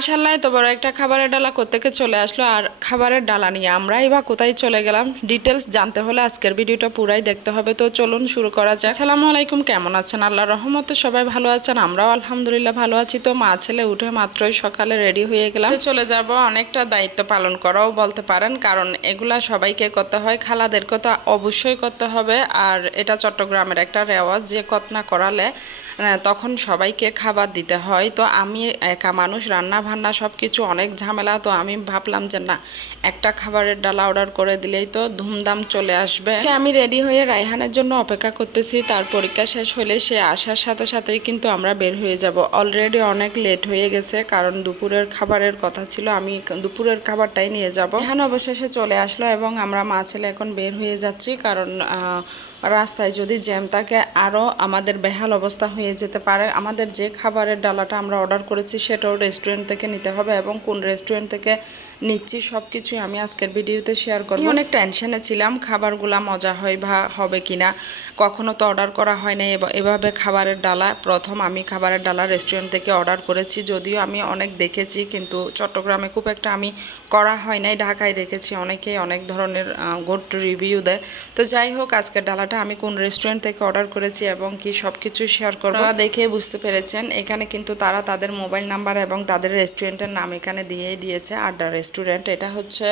মাশাল্লাহ তো বড় একটা খাবারের ডালা কোথেকে চলে আসলো আর খাবারের ডালা নিয়ে আমরাই বা কোথায় চলে গেলাম ডিটেলস জানতে হলে আজকের ভিডিওটা পুরাই দেখতে হবে। তো চলুন শুরু করা যাক। আসসালামু আলাইকুম, কেমন আছেন? আল্লাহ রহমতে সবাই ভালো আছেন, আমরাও আলহামদুলিল্লাহ ভালো আছি। তো মা ছেলে উঠে মাত্রই সকালে রেডি হয়ে গেলাম। চলে যাব, অনেকটা দায়িত্ব পালন করাও বলতে পারেন, কারণ এগুলা সবাইকে করতে হয়, খালাদেরকে তো অবশ্যই করতে হবে। আর এটা চট্টগ্রামের একটা রেওয়াজ, যে কত না করালে তখন সবাইকে খাবার দিতে হয়। তো আমি একা মানুষ, রান্না বান্না সব কিছু অনেক ঝামেলা। তো আমি ভাবলাম যে না, একটা খাবারের ডালা অর্ডার করে দিলেই তো ধুমধাম চলে আসবে। আমি রেডি হয়ে রায়হানের জন্য অপেক্ষা করতেছি। তার পরীক্ষা শেষ হলে সে আসার সাথে সাথেই কিন্তু আমরা বের হয়ে যাব। অলরেডি অনেক লেট হয়ে গেছে, কারণ দুপুরের খাবারের কথা ছিল। আমি দুপুরের খাবারটাই নিয়ে যাব। এখানে অবশেষে চলে আসলো এবং আমরা মা ছেলে এখন বের হয়ে যাচ্ছি। কারণ রাস্তায় যদি জ্যাম থাকে আরও আমাদের বেহাল অবস্থা হয়ে যেতে পারে। আমাদের যে খাবারের ডালাটা আমরা অর্ডার করেছি, সেটাও রেস্টুরেন্ট থেকে নিতে হবে এবং কোন রেস্টুরেন্ট থেকে নিচ্ছি সব কিছুই আমি আজকের ভিডিওতে শেয়ার করব। অনেক টেনশনে ছিলাম, খাবারগুলো মজা হয় বা হবে কিনা। কখনো তো অর্ডার করা হয় না এভাবে খাবারের ডালা, প্রথম আমি খাবারের ডালা রেস্টুরেন্ট থেকে অর্ডার করেছি। যদিও আমি অনেক দেখেছি, কিন্তু চট্টগ্রামে খুব একটা আমি করা হয় নাই, ঢাকায় দেখেছি অনেকেই অনেক ধরনের গুড রিভিউ দেয়। তো যাই হোক, আজকের ডালাটা আমি কোন রেস্টুরেন্ট থেকে অর্ডার করেছি এবং কি সব কিছু শেয়ার করব আপনারা দেখে বুঝতে পেরেছেন। এখানে কিন্তু তারা তাদের মোবাইল নাম্বার এবং তাদের রেস্টুরেন্টের নাম এখানে দিয়ে দিয়েছে, আড্ডা রেস্টুরেন্ট এটা হচ্ছে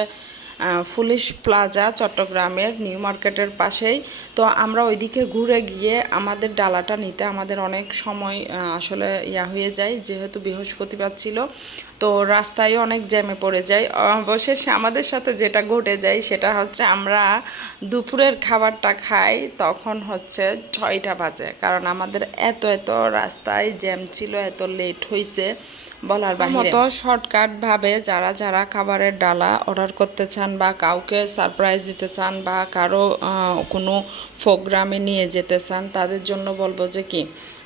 ফুলিশ প্লাজা চট্টগ্রামের নিউ মার্কেটের পাশেই। তো আমরা ওইদিকে ঘুরে গিয়ে আমাদের ডালাটা নিতে আমাদের অনেক সময় আসলে ইয়া হয়ে যায় যেহেতু বৃহস্পতিবার ছিল। তো রাস্তায় অনেক জ্যামে পড়ে যায়। অবশেষে আমাদের সাথে যেটা ঘটে যায় সেটা হচ্ছে আমরা দুপুরের খাবারটা খাই তখন হচ্ছে ছয়টা বাজে। কারণ আমাদের এত এত রাস্তায় জ্যাম ছিল এত লেট হয়েছে বলার মতো শর্টকাটভাবে যারা যারা খাবারের ডালা অর্ডার করতে চান বা কাউকে সারপ্রাইজ দিতে চান বা কারও কোনো প্রোগ্রামে নিয়ে যেতে চান, তাদের জন্য বলব যে কি,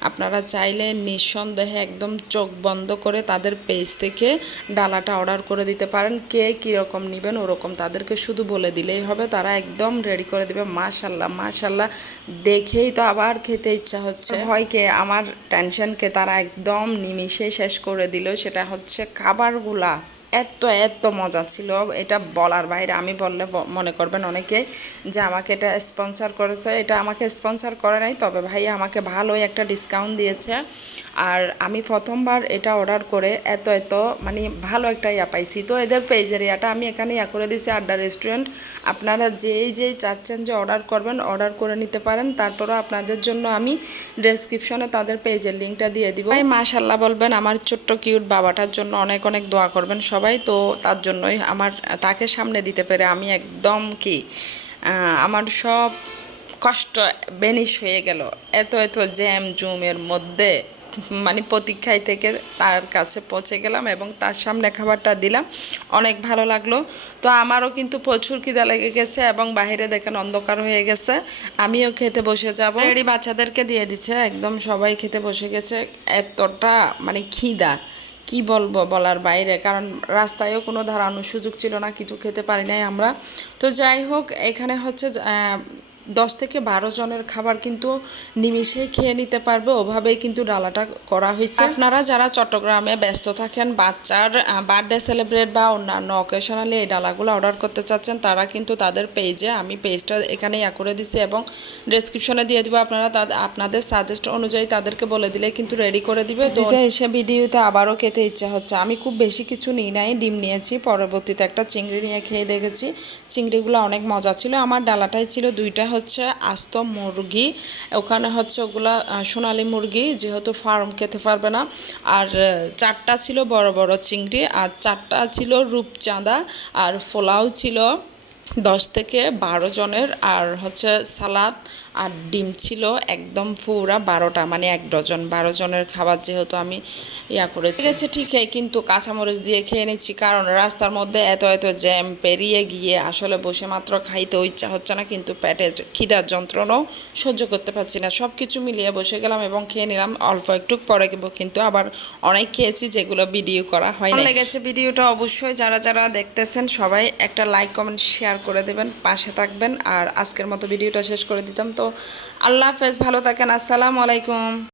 আপনারা চাইলে নিঃসন্দেহে একদম চোখ বন্ধ করে তাদের পেজ থেকে ডালাটা অর্ডার করে দিতে পারেন। কে কীরকম নেবেন ওরকম তাদেরকে শুধু বলে দিলেই হবে। তারা একদম রেডি করে দেবে। মাশাল্লাহ মাশাল্লাহ দেখেই তো আবার খেতে ইচ্ছা হচ্ছে। ভয়কে, আমার টেনশনকে তারা একদম নিমিষে শেষ করে দিল। সেটা হচ্ছে খাবারগুলা। এত এত মজা ছিল। এটা বলার বাইরে আমি বললে মনে করবেন অনেকে যে আমাকে এটা স্পন্সর করেছে। এটা আমাকে স্পন্সর করে নাই, তবে ভাই আমাকে ভালোই একটা ডিসকাউন্ট দিয়েছে। আর আমি প্রথমবার এটা অর্ডার করে এত এত মানে ভালো একটা ইয়া পাইছি। তো এদের পেজের ইয়াটা আমি এখানে ইয়া করে দিছি আড্ডা রেস্টুরেন্ট আপনারা যেই যেই চাচ্ছেন যে অর্ডার করবেন অর্ডার করে নিতে পারেন। তারপরও আপনাদের জন্য আমি ডেসক্রিপশনে তাদের পেজের লিঙ্কটা দিয়ে দিব। ভাই মাশাল্লাহ বলবেন, আমার ছোট্ট কিউট বাবাটার জন্য অনেক অনেক দোয়া করবেন। সবাই তো তার জন্যই আমার তাকে সামনে দিতে পেরে আমি একদম কি আমার সব কষ্ট বেনিশ হয়ে গেল। এত এত জ্যাম জুমের মধ্যে মানে প্রতীক্ষায় থেকে তার কাছে পৌঁছে গেলাম এবং তার সামনে খাবারটা দিলাম। অনেক ভালো লাগল। তো আমারও কিন্তু প্রচুর খিদা লেগে গেছে এবং বাইরে দেখেন অন্ধকার হয়ে গেছে। আমিও খেতে বসে যাব। রেডি বাচ্চাদেরকে দিয়ে দিচ্ছে। একদম সবাই খেতে বসে গেছে। এতটা মানে খিদা। কি বলব বলার বাইরে? কারণ রাস্তায়ও কোনো দাঁড়ানোর সুযোগ ছিল না, কিছু খেতে পারি নাই আমরা। তো যাই হোক, এখানে হচ্ছে দশ থেকে বারো জনের খাবার কিন্তু নিমিষেই খেয়ে নিতে পারবে ওভাবেই কিন্তু ডালাটা করা হয়েছে। আপনারা যারা চট্টগ্রামে ব্যস্ত থাকেন বাচ্চার বার্থডে সেলিব্রেট বা অন্যান্য অকেশনালি এই ডালাগুলো অর্ডার করতে চাচ্ছেন তারা কিন্তু তাদের পেজে আমি পেজটা এখানে ইয়া করে দিছি এবং ডেসক্রিপশনে দিয়ে দিব। আপনারা তাদের আপনাদের সাজেস্ট অনুযায়ী তাদেরকে বলে দিলে কিন্তু রেডি করে দিবে। দিতে এসে ভিডিওতে আবারও খেতে ইচ্ছা হচ্ছে। আমি খুব বেশি কিছু নিই নাই ডিম নিয়েছি পরবর্তীতে একটা চিংড়ি নিয়ে খেয়ে দেখেছি। চিংড়িগুলো অনেক মজা ছিল। আমার ডালাটাই ছিল দুইটা হচ্ছে আস্ত মুরগি। ওখানে হচ্ছে ওগুলা সোনালি মুরগি, যেহেতু ফার্ম খেতে পারবে না। আর চারটা ছিল বড় বড় চিংড়ি, আর চারটা ছিল রূপচাঁদা, আর ফোলাও ছিল। দশ থেকে বারো জনের আর হচ্ছে সালাদ আর ডিম ছিল একদম পুরা বারোটা মানে এক ডজন। বারো জনের খাবার যেহেতু আমি ইয়া করেছি। আছে ঠিকই কিন্তু কাঁচামরিচ দিয়ে খেয়ে নিচ্ছি কারণ রাস্তার মধ্যে এত এত জ্যাম পেরিয়ে গিয়ে আসলে বসে মাত্র খাইতেও ইচ্ছা হচ্ছে না কিন্তু পেটে খিদার যন্ত্রণাও সহ্য করতে পারছি না। সব কিছু মিলিয়ে বসে গেলাম এবং খেয়ে নিলাম অল্প একটু পরে কিন্তু আবার অনেক খেয়েছি যেগুলো ভিডিও করা হয় লেগেছে ভিডিওটা অবশ্যই যারা যারা দেখতেছেন সবাই একটা লাইক কমেন্ট শেয়ার করে দেবেন, পাশে থাকবেন। আর আজকের মতো ভিডিওটা শেষ করে দিতাম। তো আল্লাহ হাফেজ, ভালো থাকেন। আসসালামু আলাইকুম।